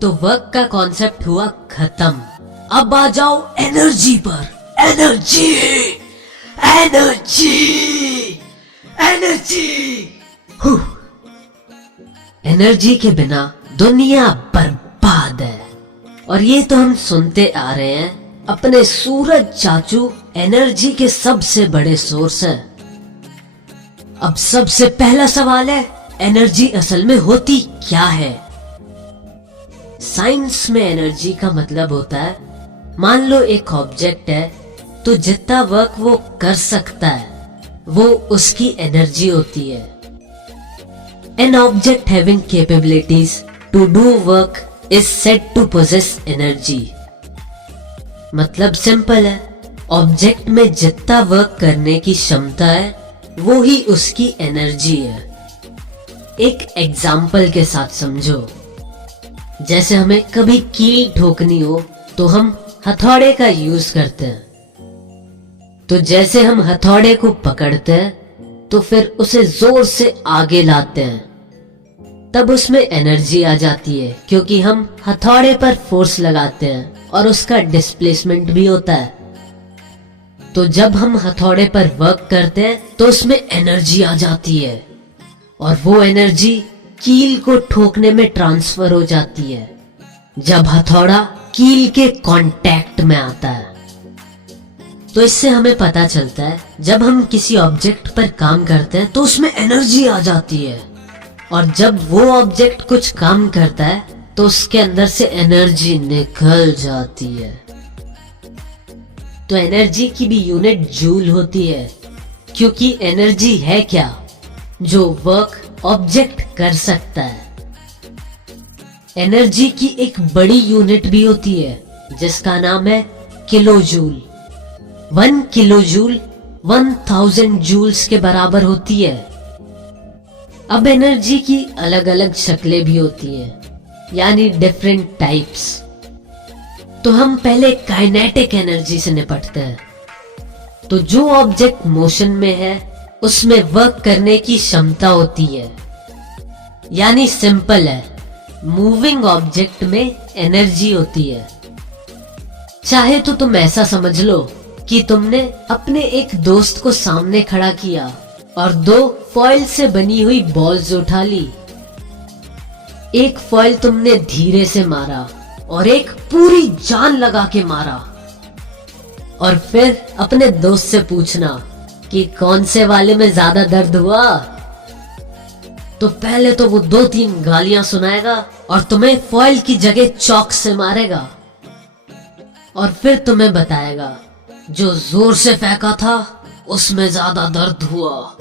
तो वर्क का कॉन्सेप्ट हुआ खत्म। अब आ जाओ एनर्जी पर। Energy, energy, energy. एनर्जी के बिना दुनिया बर्बाद है। और ये तो हम सुनते आ रहे हैं, अपने सूरज चाचू एनर्जी के सबसे बड़े सोर्स हैं। अब सबसे पहला सवाल है, एनर्जी असल में होती क्या है? साइंस में एनर्जी का मतलब होता है, मान लो एक ऑब्जेक्ट है, तो जितना वर्क वो कर सकता है वो उसकी एनर्जी होती है। An object having capabilities to do work is said to possess energy। मतलब सिंपल है, ऑब्जेक्ट में जितना वर्क करने की क्षमता है वो ही उसकी एनर्जी है। एक एग्जाम्पल के साथ समझो, जैसे हमें कभी कील ठोकनी हो तो हम हथौड़े का यूज करते हैं। तो जैसे हम हथौड़े को पकड़ते हैं तो फिर उसे जोर से आगे लाते हैं, तब उसमें एनर्जी आ जाती है, क्योंकि हम हथौड़े पर फोर्स लगाते हैं और उसका डिस्प्लेसमेंट भी होता है। तो जब हम हथौड़े पर वर्क करते हैं तो उसमें एनर्जी आ जाती है और वो एनर्जी कील को ठोकने में ट्रांसफर हो जाती है जब हथौड़ा कील के कांटेक्ट में आता है। तो इससे हमें पता चलता है, जब हम किसी ऑब्जेक्ट पर काम करते हैं तो उसमें एनर्जी आ जाती है, और जब वो ऑब्जेक्ट कुछ काम करता है तो उसके अंदर से एनर्जी निकल जाती है। तो एनर्जी की भी यूनिट जूल होती है, क्योंकि एनर्जी है क्या? जो वर्क ऑब्जेक्ट कर सकता है। एनर्जी की एक बड़ी यूनिट भी होती है जिसका नाम है kilo joule. 1 kilo joule 1000 joules के बराबर होती है। अब एनर्जी की अलग अलग शक्लें भी होती हैं, यानी डिफरेंट टाइप्स। तो हम पहले काइनेटिक एनर्जी से निपटते हैं। तो जो ऑब्जेक्ट मोशन में है उसमें वर्क करने की क्षमता होती है, यानी सिंपल है, मूविंग ऑब्जेक्ट में एनर्जी होती है। चाहे तो तुम ऐसा समझ लो कि तुमने अपने एक दोस्त को सामने खड़ा किया और 2 फॉइल से बनी हुई बॉल्स उठा ली। एक फॉइल तुमने धीरे से मारा और एक पूरी जान लगा के मारा, और फिर अपने दोस्त से पूछना कि कौन से वाले में ज्यादा दर्द हुआ। तो पहले तो वो 2-3 गालियां सुनाएगा और तुम्हें फॉइल की जगह चॉक से मारेगा, और फिर तुम्हें बताएगा जो जोर से फेंका था उसमें ज्यादा दर्द हुआ।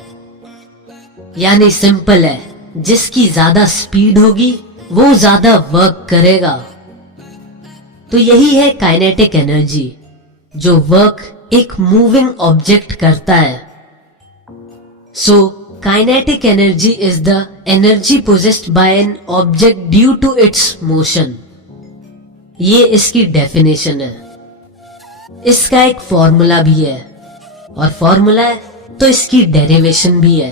यानी सिंपल है, जिसकी ज्यादा स्पीड होगी वो ज्यादा वर्क करेगा। तो यही है काइनेटिक एनर्जी, जो वर्क एक मूविंग ऑब्जेक्ट करता है। So kinetic energy is the energy possessed by an object due to its motion. ये इसकी डेफिनेशन है। इसका एक फॉर्मूला भी है, और फॉर्मूला है तो इसकी डेरिवेशन भी है।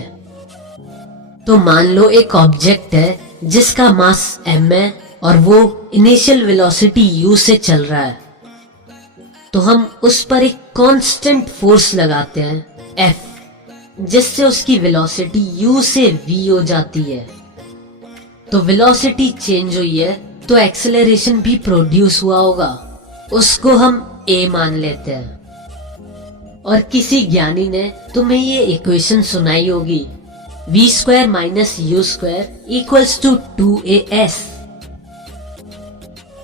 तो मान लो एक ऑब्जेक्ट है जिसका मास m है और वो इनिशियल वेलोसिटी u से चल रहा है। तो हम उस पर एक कांस्टेंट फोर्स लगाते हैं F, जिससे उसकी वेलोसिटी u से v हो जाती है। तो वेलोसिटी चेंज हुई है तो एक्सेलरेशन भी प्रोड्यूस हुआ होगा, उसको हम a मान लेते हैं। और किसी ज्ञानी ने तुम्हें ये इक्वेशन सुनाई होगी, v² - u² = 2as।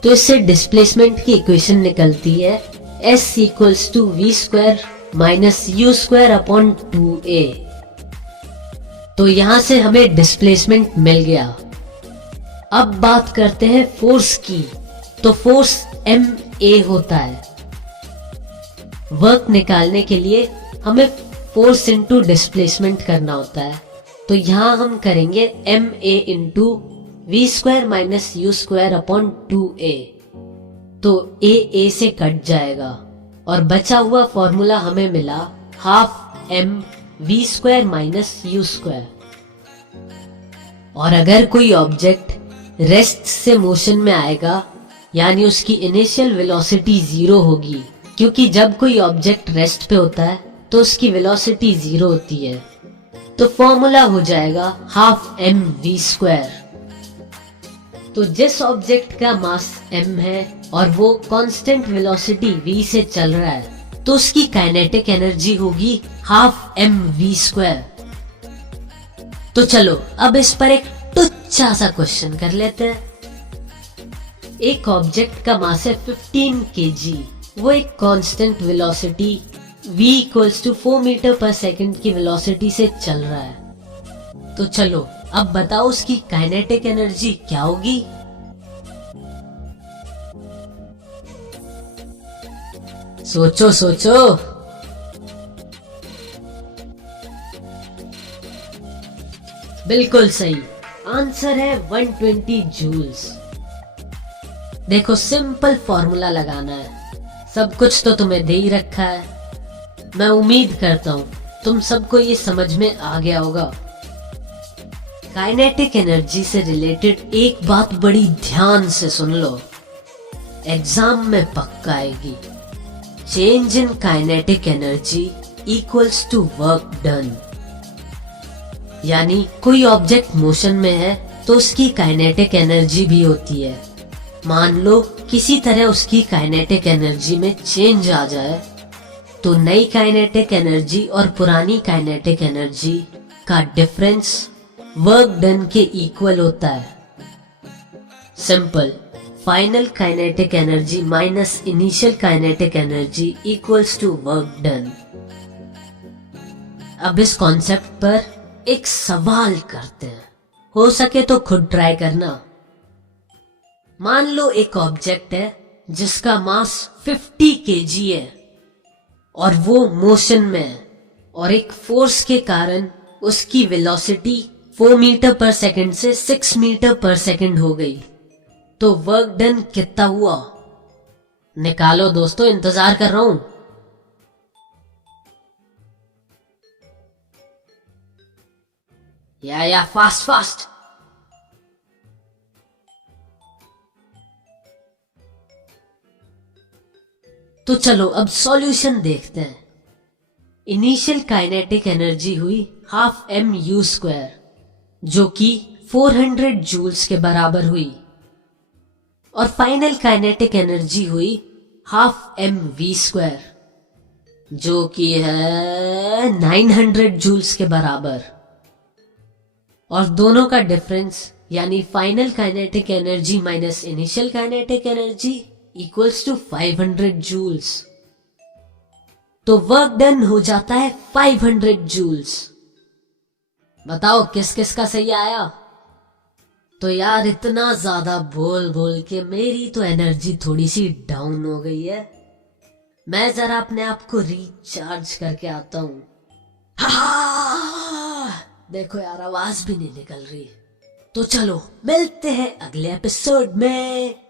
तो इससे डिस्प्लेसमेंट की इक्वेशन निकलती है s = v² - u² / 2a। तो यहां से हमें डिस्प्लेसमेंट मिल गया। अब बात करते हैं फोर्स की। तो फोर्स ma होता है। वर्क निकालने के लिए हमें फोर्स इंटू डिस्प्लेसमेंट करना होता है। तो यहां हम करेंगे ma into v² - u² / 2a। तो a से कट जाएगा और बचा हुआ फॉर्मूला हमें मिला ½ m v² - u²। और अगर कोई ऑब्जेक्ट रेस्ट से मोशन में आएगा यानी उसकी इनिशियल वेलोसिटी 0 होगी, क्योंकि जब कोई ऑब्जेक्ट रेस्ट पे होता है तो उसकी वेलोसिटी 0 होती है। तो फॉर्मूला हो जाएगा हाफ mv²। तो जिस ऑब्जेक्ट का मास m है और वो कांस्टेंट वेलोसिटी v से चल रहा है तो उसकी काइनेटिक एनर्जी होगी हाफ mv²। तो चलो अब इस पर एक टुच्चा सा क्वेश्चन कर लेते हैं। एक ऑब्जेक्ट का मास है 15 kg, वो एक कांस्टेंट वेलोसिटी v = 4 मीटर पर सेकंड की वेलोसिटी से चल रहा है। तो चलो अब बताओ उसकी काइनेटिक एनर्जी क्या होगी। सोचो सोचो। बिल्कुल सही आंसर है 120 जूल्स। देखो सिंपल फॉर्मूला लगाना है, सब कुछ तो तुम्हें दे ही रखा है। मैं उम्मीद करता हूं तुम सबको ये समझ में आ गया होगा। काइनेटिक एनर्जी से रिलेटेड एक बात बड़ी ध्यान से सुन लो, एग्जाम में पक्का आएगी। Change in kinetic energy equals to work done. यानी कोई ऑब्जेक्ट मोशन में है तो उसकी काइनेटिक एनर्जी भी होती है। मान लो किसी तरह उसकी काइनेटिक एनर्जी में चेंज आ जाए तो नई काइनेटिक एनर्जी और पुरानी काइनेटिक एनर्जी का डिफरेंस वर्क डन के इक्वल होता है। Simple, final kinetic energy minus initial kinetic energy equals to work done. अब इस कॉन्सेप्ट पर एक सवाल करते हैं, हो सके तो खुद ट्राई करना। मान लो एक ऑब्जेक्ट है जिसका मास 50 kg है और वो मोशन में है और एक फोर्स के कारण उसकी वेलोसिटी 4 मीटर पर सेकंड से 6 मीटर पर सेकंड हो गई। तो वर्क डन कितना हुआ? निकालो दोस्तों, इंतजार कर रहा हूं। या फास्ट फास्ट। तो चलो अब सॉल्यूशन देखते हैं। इनिशियल काइनेटिक एनर्जी हुई हाफ mu², जो कि 400 जूल्स के बराबर हुई, और फाइनल काइनेटिक एनर्जी हुई हाफ mv², जो कि है 900 जूल्स के बराबर। और दोनों का डिफरेंस यानी final kinetic energy minus initial kinetic energy equals to 500 joules. तो वर्क डन हो जाता है 500 जूल्स। बताओ किस किस का सही आया? तो यार इतना ज्यादा बोल बोल के मेरी तो एनर्जी थोड़ी सी डाउन हो गई है। मैं जरा अपने आप को रिचार्ज करके आता हूं। देखो यार आवाज भी नहीं निकल रही। तो चलो मिलते हैं अगले एपिसोड में।